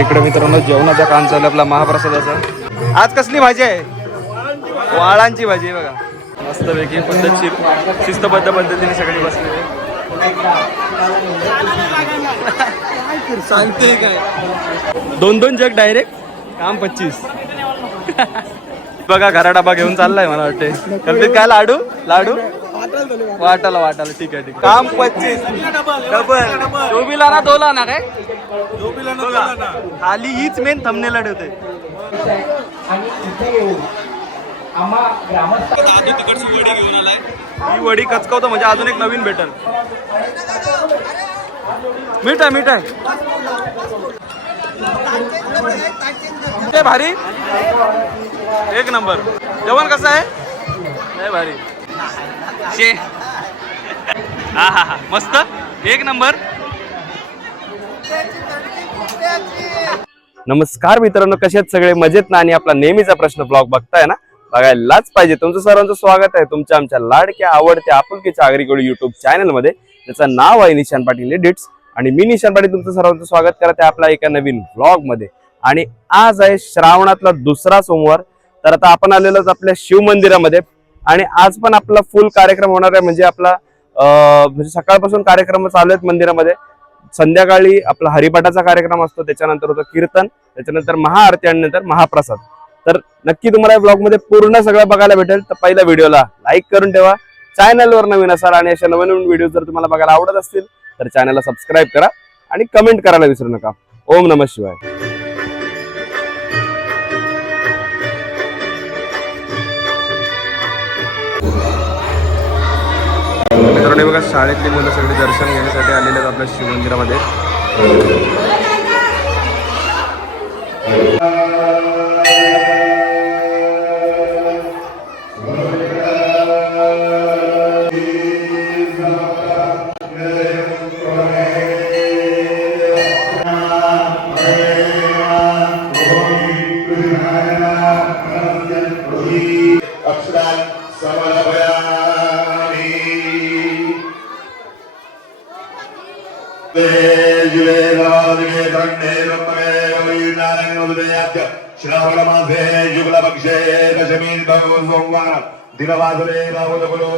इकडे मित्रांनो जेवणाचा कान चालू आपला महाप्रसादाचा. आज कसली भाजी आहे? वाळांची भाजी आहे बघा. मस्तपैकी पद्धतशीर शिस्तबद्ध पद्धतीने सगळी बसलेली सांगते काय? दोन दोन जग डायरेक्ट काम पच्चीस. बघा घरा डबा घेऊन चाललाय मला वाटते कल्पित काय लाडू? लाडू? वाटाला वाटाला ठीक आहे ठीक आहे. काम पच्चीस. डबल. डोबीला ना दोला ना काय? खाली हीच मेन थंबनेला ठेवते ही वडी कचकवतो म्हणजे अजून एक नवीन भेटल. मीठ आहे मीठ आहे भारी. एक नंबर. जेवण कसं आहे? भारी. शे. हा हा हा. मस्त. एक नंबर. नमस्कार मित्रांनो कसे आहेत सगळे? मजेत ना? आणि आपला नेहमीचा प्रश्न ब्लॉग बघताय ना? बघायलाच पाहिजे. तुमचं सर्वांचं स्वागत आहे तुमच्या आमच्या लाडक्या आवडत्या आपुलकीच्या आगरीकोळी युट्यूब चॅनलमध्ये. त्याचं नाव आहे निशान पाटील एडिट्स आणि मी निशान पाटील तुमचं सर्वांचं स्वागत करत आहे आपल्या एका नवीन ब्लॉगमध्ये आणि आज आहे श्रावणातला दुसरा सोमवार. तर आता आपण आलेलोच आपल्या शिव मंदिरामध्ये. आणि आज पण आपला फुल कार्यक्रम होणार आहे. म्हणजे आपला म्हणजे सकाळपासून कार्यक्रम चालू आहेत मंदिरामध्ये. संध्याकाळी आपला हरिपाठाचा कार्यक्रम असतो. त्याच्यानंतर होतं कीर्तन. त्याच्यानंतर महाआरती आणि नंतर महाप्रसाद. तर नक्की तुम्हाला या ब्लॉगमध्ये पूर्ण सगळं बघायला भेटेल. तर पहिल्या व्हिडिओला लाईक करून ठेवा. चॅनलवर नवीन असाल आणि अशा नवीन नवीन व्हिडिओ जर तुम्हाला बघायला आवडत असतील तर चॅनलला सबस्क्राईब करा आणि कमेंट करायला विसरू नका. ओम नम शिवाय. मित्रांनो बघा शाळेतली मुलं सगळी दर्शन घेण्यासाठी आलेले आहेत आपल्या शिवमंदिरामध्ये.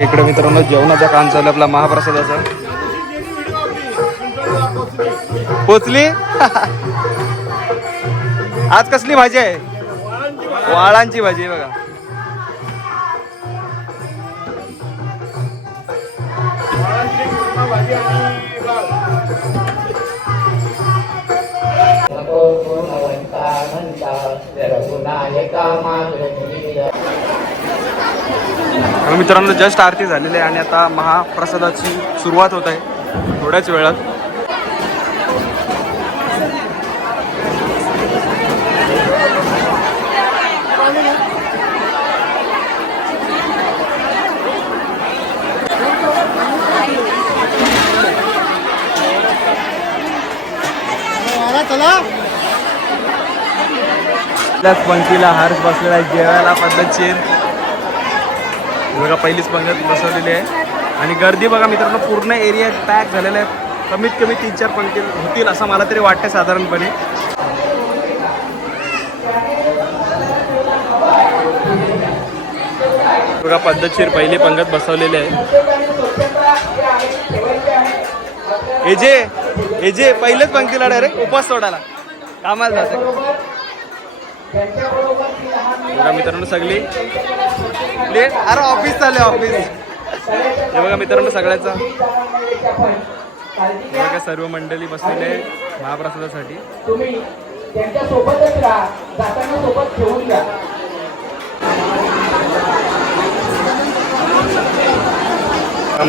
इकडे मित्रांनो जेवणाचा कान चालू आपला महाप्रसादाचा. पोचली? आज कसली भाजी आहे? वाळांची भाजी आहे बघा. मित्रांनो जस्ट आरती झालेली आहे आणि आता महाप्रसादाची सुरुवात होत आहे. थोड्याच वेळात. त्याच पंक्तीला हार्स बसलेला आहे. जेवायला पद्धतशीर बघा पहिलीच पंगत बसवलेली आहे. आणि गर्दी बघा मित्रांनो पूर्ण एरिया पॅक झालेला आहे. कमीत कमी तीन चार पंक्ती होतील असं मला तरी वाटतं साधारणपणे. बघा पद्धतशीर पहिली पंगत बसवलेली आहे. एजे एजे पहिलेच पंक्तीला डायरेक्ट उपास सोडायला. कामाला जाते. बघा मित्रांनो सगळी. लेट अरे ऑफिस चालले ऑफिस हे बघा मित्रांनो सगळ्याचा. बघा सर्व मंडळी बसलेले महाप्रसादासाठी.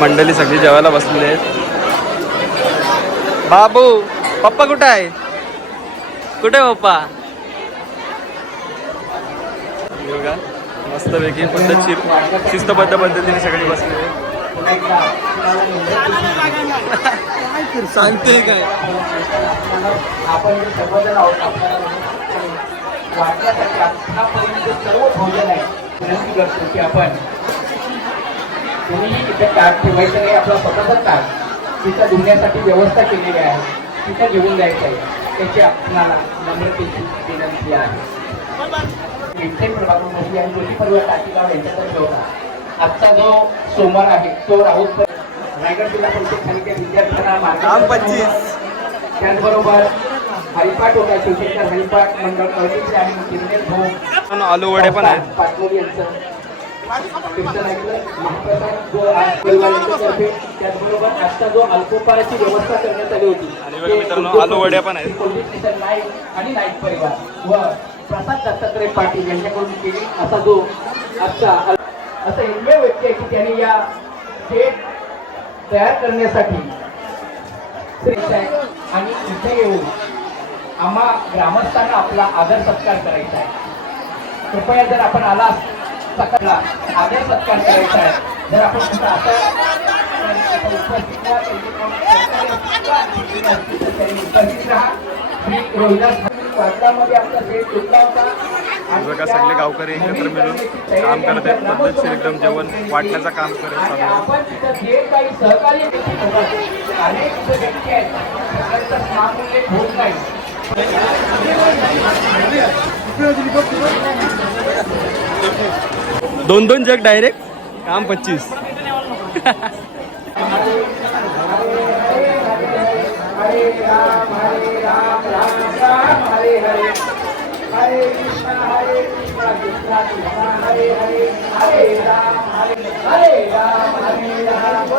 मंडळी सगळी जेवायला बसलेले आहेत. बाबू पप्पा कुठे आहे? कुठे पप्पा? हे बघा मस्तपैकी पद्धतशीर शिस्तबद्ध पद्धतीने सगळी बसलेली आहे. सांगते काय आपण तुम्ही ताट ठेवायचं नाही आपला स्वतःचा ताट तिथं धुण्यासाठी व्यवस्था केलेली आहे तिथं घेऊन जायचं आहे त्याची आपणाला नम्रतेची विनंती आहे विठ्ठल प्रभाकरमध्ये आणि ज्योती परिवार टाकीगाव यांच्यातर्फे होता आजचा जो सोमवार आहे तो राहुल रायगड जिल्हा परिषद खालीच्या विद्यार्थ्यांना मार्गदर्शन त्याचबरोबर हरिपाठ होता शिवशंकर हरिपाठ मंडळ कळवीचे आणि किरनेर भाऊ आलू वडे पण आहेत. पाटोली यांचं कीर्तन ऐकलं. महाप्रसाद जो आज त्याचबरोबर आजचा जो अल्पोपहाराची व्यवस्था करण्यात आली होती आलू पण आहेत. आणि नाईक परिवार व प्रसाद दत्तात्रय पाटील यांच्याकडून केली. असा जो आजचा असं एकमेव व्यक्ती आहे की त्यांनी या स्टेट तयार करण्यासाठी आणि इथे येऊन आम्हा ग्रामस्थांना आपला आदर सत्कार करायचा आहे. कृपया जर आपण आला सकाळला आदर सत्कार करायचा आहे जर आपण कुठं आता उपस्थित उपस्थित राहा. मी रोहिदास बघा, सगळे गावकरी एकत्र मिळून काम करत आहेत. पद्धतशीर एकदम जेवण वाटण्याचं. काम करत दोन दोन जग डायरेक्ट काम पच्चीस. राम हरे हरे. हरे कृष्ण हरे कृष्ण कृष्ण कृष्ण हरे हरे हरे राम हरे हरे राम हरे राम.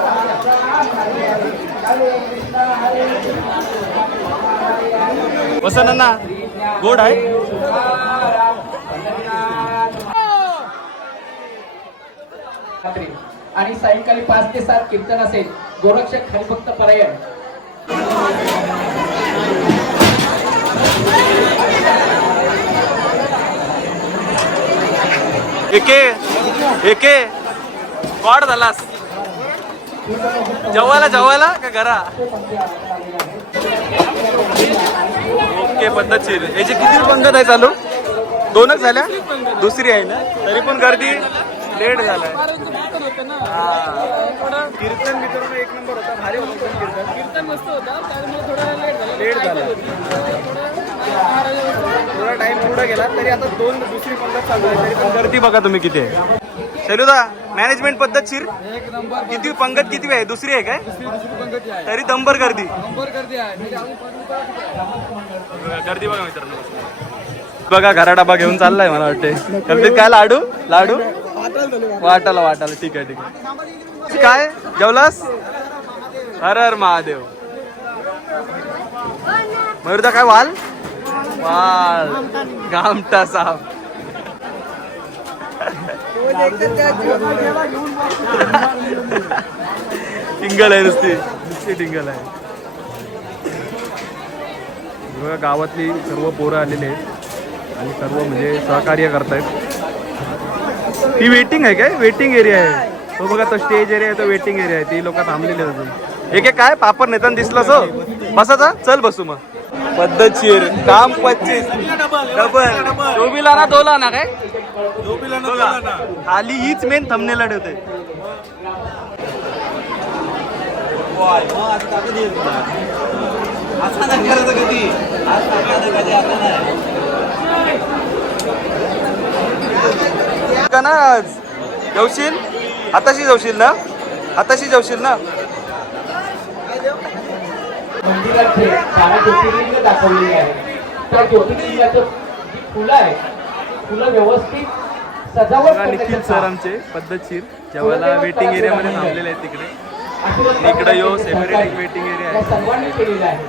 हरे हरे हरे कृष्ण. हरे कृष्ण गोड आहे. आणि सायंकाळी पाच ते सात कीर्तन असेल. गोरक्षक हरिभक्त परायण. एके एके. वाढ झालास. जेवायला जेवायला का घरा? ओके पद्धतशीर. याची किती पंगत आहे चालू? दोनच झाल्या? दुसरी आहे ना? तरी पण गर्दी लेट झालाय. कीर्तन बिर्तन एक नंबर होता भारी होता कीर्तन. कीर्तन मस्त होता त्यामुळे थोडा लेट लेट झाला. थोडा टाइम पुढे गेला तरी आता दोन दुसरी पंगत चालू आहे तरी पण गर्दी बघा तुम्ही किती आहे. शैलुदा मॅनेजमेंट पद्धतशीर एक नंबर. किती पंगत किती आहे? दुसरी आहे काय? दुसरी दुसरी पंगती आहे. तरी दंबर गर्दी. म्हणजे गर्दी बघा मित्रांनो. बघा घरा डबा घेऊन चाललाय मला वाटते गर्दीत काय लाडू? लाडू? वाटाला वाटाला ठीक आहे ठीक आहे. काय? जेवलास? हर हर महादेव. मयुरदा काय वाल? वाल. गामटा साप. टिंगल आहे नुसती. नुसती टिंगल आहे. गावातली सर्व पोरं आलेली आहेत. आणि सर्व म्हणजे सहकार्य करतायत. ती वेटिंग आहे काय? वेटिंग एरिया आहे. तो बघा तो स्टेज एरिया आहे तो वेटिंग एरिया आहे. ती लोक थांबलेली अजून. एक एक काय? पापड नेताना दिसलं सो बसाचा चल बसू मग. पद्धतशीर काम पच्चीस. डबल. डोबीला ना दोला ना काय खाली हीच मेन थंबनेला ठेवते. का ना? आज जेवशील? आताशी जेवशील ना? आताशी जेवशील ना? मंदिराचे बारा ज्योतिर्लिंग दाखवलेली आहे त्या ज्योतिर्लिंगाचं फुलं आहे फुलं व्यवस्थित सजावट निखिल सर. आमचे पद्धतशीर. जेव्हा वेटिंग एरिया मध्ये थांबलेले आहेत तिकडे. इकडं यो, सहकार्य एक waiting area आहे. सर्वांनी केलेलं आहे.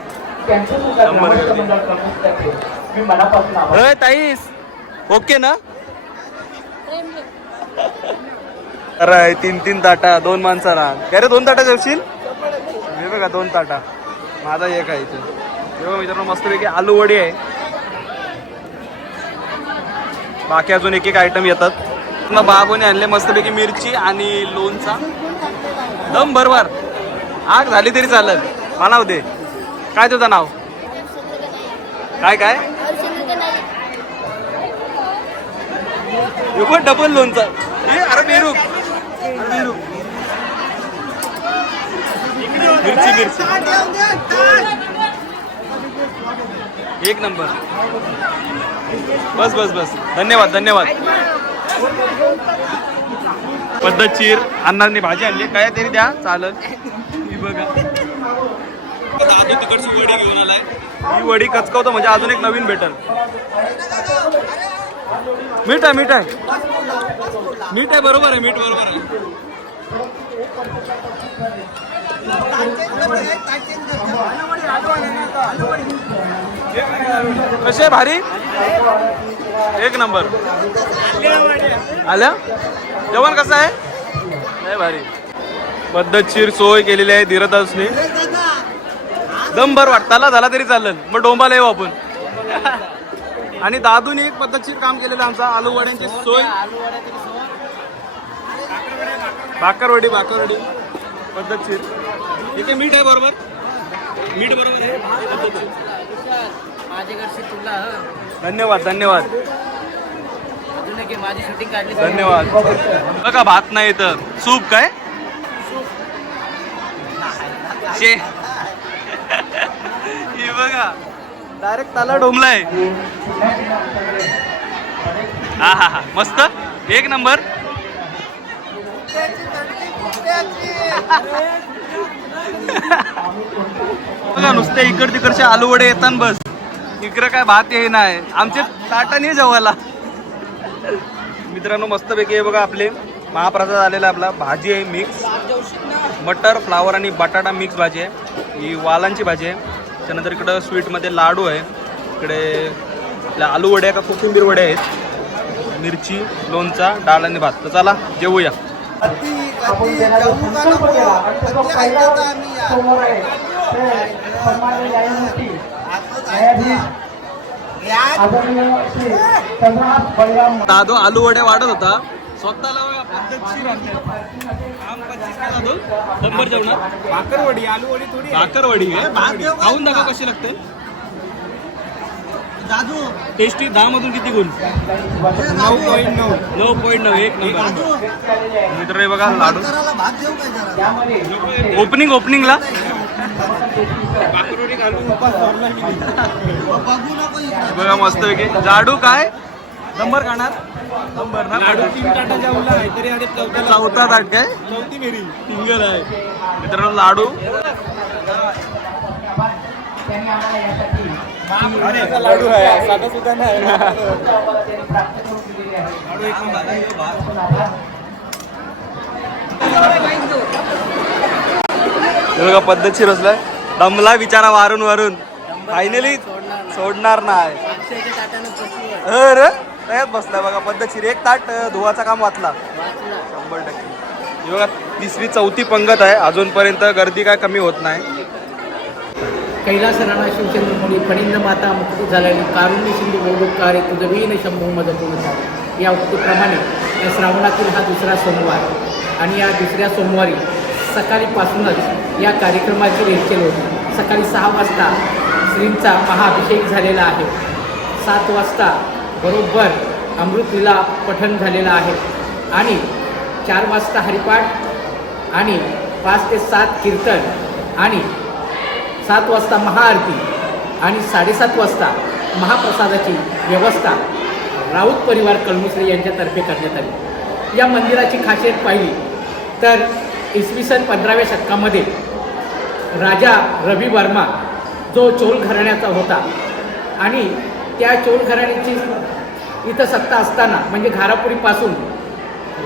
त्यांचं सुद्धा शंभर ग्रामस्थ गर्दी. मंडळ प्रमुख त्याचे. मी मनापासून ताईस ओके ना? अरे तीन तीन ताटा दोन माणसाला. काय रे दोन ताटा जेवशील? हे बघा दोन ताटा. माझा एक आहे इथे. हे बघा मित्रांनो मस्तपैकी आलू वडी आहे. बाकी अजून एक एक आयटम येतात. मग बाबूने आणले मस्तपैकी मिरची आणि लोणचा. दम बरोबर आग झाली तरी चालेल. मला होते काय तुझं नाव? काय काय? पण डबल लोणचा हे अरे बेरूक बेरूक मिरची मिरची. एक नंबर. बस बस बस. धन्यवाद धन्यवाद. पद्धतशीर अण्णांनी भाजी आणली. काय तरी द्या चालल. ही बघा. तिकडची वडी घेऊन आलाय. ही वडी कचकवतो म्हणजे अजून एक नवीन भेटल. मीठ आहे मीठ आहे. मीठ आहे बरोबर आहे मीठ बरोबर आहे. कसे भारी? एक नंबर. आलं जेवण कसं आहे? नाही भारी. पद्धतशीर सोय केलेली आहे धीरदासनी दम भर वाटताला झाला तरी चालेल. मग डोंबाला येऊ आपण. आणि दादूने एक पद्धतशीर काम केलेलं आमचा. आलू वड्यांची सोय. भाकरवडी भाकरवडी. पद्धतशीर. इथे मीठ आहे बरोबर? मीठ बरोबर आहे? पद्धतशीर. धन्यवाद धन्यवाद. धन्यवाद. बघा भात नाही इथं सूप काय? शे. हे बघा. डायरेक्ट ताला डोंबलाय. हा हा हा. मस्त. एक नंबर. बघा नुसते इकड तिकडचे आलू वडे येतात बस. इकडं काय भात ये नाही आमचे ताटा नाही जेवायला. मित्रांनो मस्तपैकी आहे बघा आपले. महाप्रसाद आलेला आपला. भाजी आहे मिक्स मटर फ्लावर आणि बटाटा मिक्स भाजी आहे. ही वालांची भाजी आहे. त्यानंतर इकडं स्वीटमध्ये लाडू आहे. इकडे आपल्या आलू वड्या का कोथिंबीर वड्या आहेत. मिरची लोणचा डाळ आणि भात. तर चला जेवूया. दादू आलू वड्या वाढत होता. स्वतःला पद्धतशीर. काम पच्चीस दादू? शंभर जेवणात? भाकरवडी आलूवडी थोडी भाकरवडी आहे. खाऊन दाखव कशी लागते. टेस्टी दहा मधून किती गुण? नऊ पॉईंट नऊ. नऊ पॉईंट नऊ एक नंबर. मित्र हे बघा लाडू. त्यामध्ये ओपनिंग ओपनिंगला. बघा मस्त पैकी. लाडू काय? नंबर खाणार? नंबर ना लाडू तीन टाटा जेवला आहे तरी आणि चौथ्याला चौथा ताट काय? चौथी फेरी. सिंगल आहे. मित्रांनो लाडू. अरे लाडू आहे. साधा सुद्धा नाही. आहे हे बघा पद्धतशीर असलाय. दमला बिचारा वारून वारून फायनली सोडणार नाही. अरे! तयात बसलाय बघा पद्धतशीर. एक ताट धुवाचा काम वाचला. शंभर टक्के. बघा तिसरी चौथी पंगत आहे. अजूनपर्यंत गर्दी काय कमी होत नाही. कैलास राणा शिवचंद्र मुनी फणिंद माता मुक्त झालेली कारुण्य सिंधू गौरवकारे तुझं वीन शंभू मदत पूर्ण या उक्तीप्रमाणे या श्रावणातील हा दुसरा सोमवार आणि या दुसऱ्या सोमवारी सकाळीपासूनच या कार्यक्रमाची रेचेल होती सकाळी सहा वाजता श्रींचा महाअभिषेक झालेला आहे. सात वाजता बरोबर अमृतलीला पठण झालेलं आहे. आणि चार वाजता हरिपाठ आणि पाच ते सात कीर्तन आणि सात वाजता महाआरती आणि साडेसात वाजता महाप्रसादाची व्यवस्था राऊत परिवार कळमुसरे यांच्यातर्फे करण्यात आली. या मंदिराची खासियत पाहिली तर इसवी सन पंधराव्या शतकामध्ये राजा रवी वर्मा जो चोल घराण्याचा होता आणि त्या चोल घराण्याची इथं सत्ता असताना म्हणजे घारापुरीपासून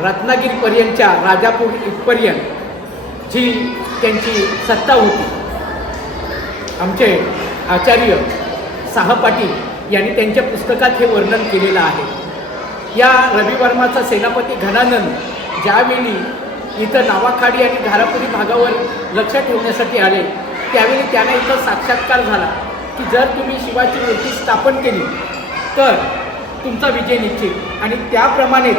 रत्नागिरीपर्यंतच्या राजापूर इथपर्यंत जी त्यांची सत्ता होती आमचे आचार्य साह पाटील यांनी त्यांच्या पुस्तकात हे वर्णन केलेलं आहे. या रविवर्माचा सेनापती घनानंद ज्यावेळी इथं नावाखाडी आणि घारापुरी भागावर लक्ष ठेवण्यासाठी आले त्यावेळी त्यांना इथं साक्षात्कार झाला. की जर तुम्ही शिवाची मूर्ती स्थापन केली तर तुमचा विजय निश्चित. आणि त्याप्रमाणेच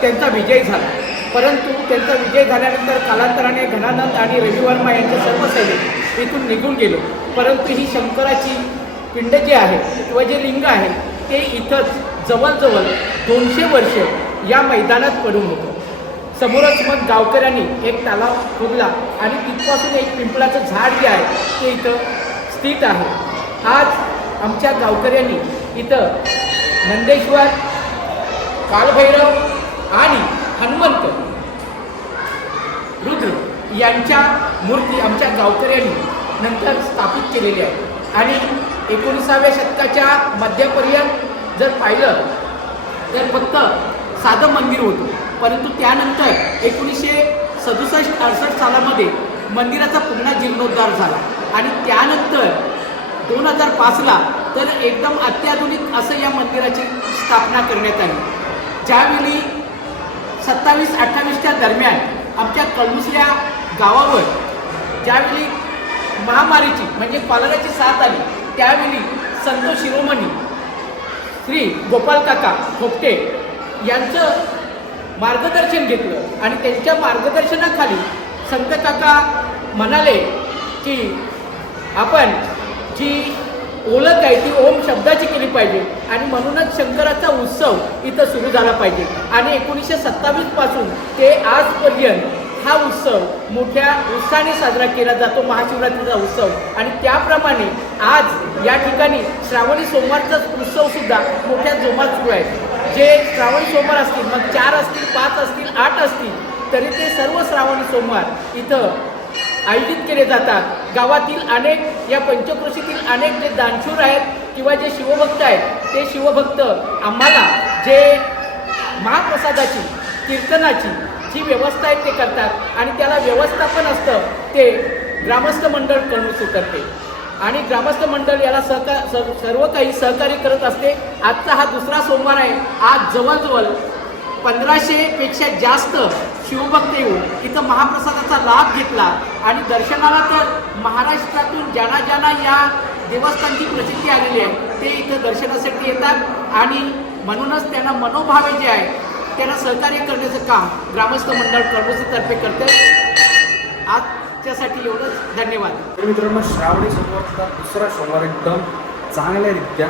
त्यांचा विजय झाला. परंतु त्यांचा विजय झाल्यानंतर कालांतराने घनानंद आणि रविवर्मा यांचे सर्व सैनिक इथून निघून गेलो. परंतु ही शंकराची पिंड जे आहे किंवा जे लिंग आहे ते इथंच जवळजवळ दोनशे वर्ष या मैदानात पडून होतं. समोरच मग गावकऱ्यांनी एक तलाव खोदला आणि तिथपासून एक पिंपळाचं झाड जे आहे ते इथं स्थित आहे. आज आमच्या गावकऱ्यांनी इथं नंदेश्वर कालभैरव आणि हनुमंत रुद्र यांच्या मूर्ती आमच्या गावकऱ्यांनी नंतर स्थापित केलेल्या आहेत. आणि एकोणीसाव्या शतकाच्या मध्यापर्यंत जर पाहिलं तर फक्त साधं मंदिर होतं. परंतु त्यानंतर एकोणीसशे सदुसष्ट अडसष्ट सालामध्ये मंदिराचा पुन्हा जीर्णोद्धार झाला. आणि त्यानंतर दोन हजार पाचला तर एकदम अत्याधुनिक असं या मंदिराची स्थापना करण्यात आली. ज्यावेळी सत्तावीस अठ्ठावीसच्या दरम्यान आमच्या कळमुसल्या गावावर ज्यावेळी महामारीची म्हणजे कॉलराची साथ आली त्यावेळी संत शिरोमणी श्री गोपाल काका खोपटे यांचं मार्गदर्शन घेतलं आणि त्यांच्या मार्गदर्शनाखाली संत काका म्हणाले की आपण जी ओळख आहे ती ओम शब्दाची केली पाहिजे. आणि म्हणूनच शंकराचा उत्सव इथं सुरू झाला पाहिजे. आणि एकोणीसशे सत्तावीसपासून ते आजपर्यंत हा उत्सव मोठ्या उत्साहाने साजरा केला जातो महाशिवरात्रीचा उत्सव. आणि त्याप्रमाणे आज या ठिकाणी श्रावणी सोमवारचा उत्सवसुद्धा मोठ्या जोमात सुरू आहे. जे श्रावणी सोमवार असतील मग चार असतील पाच असतील आठ असतील तरी ते सर्व श्रावण सोमवार इथं आयोजित केले जातात. गावातील अनेक या पंचकृषीतील अनेक जे दानशूर आहेत किंवा जे शिवभक्त आहेत ते शिवभक्त आम्हाला जे महाप्रसादाची कीर्तनाची जी व्यवस्था आहे ते करतात आणि त्याला व्यवस्थापन असतं ते ग्रामस्थ मंडळ करून करते आणि ग्रामस्थ मंडळ याला सहका सर्व काही सहकार्य करत असते. आजचा हा दुसरा सोमवार आहे. आज जवळजवळ पंधराशे पेक्षा जास्त शिवभक्त येऊन इथं महाप्रसादाचा लाभ घेतला. आणि दर्शनाला तर महाराष्ट्रातून ज्यांना ज्यांना या देवस्थानची प्रसिद्धी आलेली आहे. ते इथं दर्शनासाठी येतात. आणि म्हणूनच त्यांना मनोभावे जे आहे त्यांना सहकार्य करण्याचं काम ग्रामस्थ मंडळ कर्मसीतर्फे करते आजच्यासाठी एवढंच. धन्यवाद. मित्रांनो श्रावणी सोमवारचा दुसरा सोमवार एकदम चांगल्यारित्या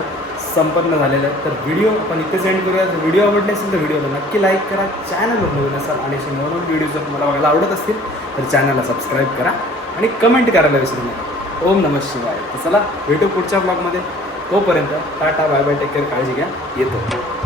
संपन्न झालेलं आहे. तर व्हिडिओ आपण इथेच सेंड करूया. जर व्हिडिओ आवडले असेल तर व्हिडिओला नक्की लाईक करा. चॅनलवर नवीन असाल आणि असे नवनवीन व्हिडिओ जर तुम्हाला बघायला आवडत असतील तर चॅनलला सबस्क्राईब करा आणि कमेंट करायला विसरू नका. ओम नमः शिवाय. तर चला भेटू पुढच्या ब्लॉगमध्ये तोपर्यंत tata bye bye take care काळजी घ्या. येतो.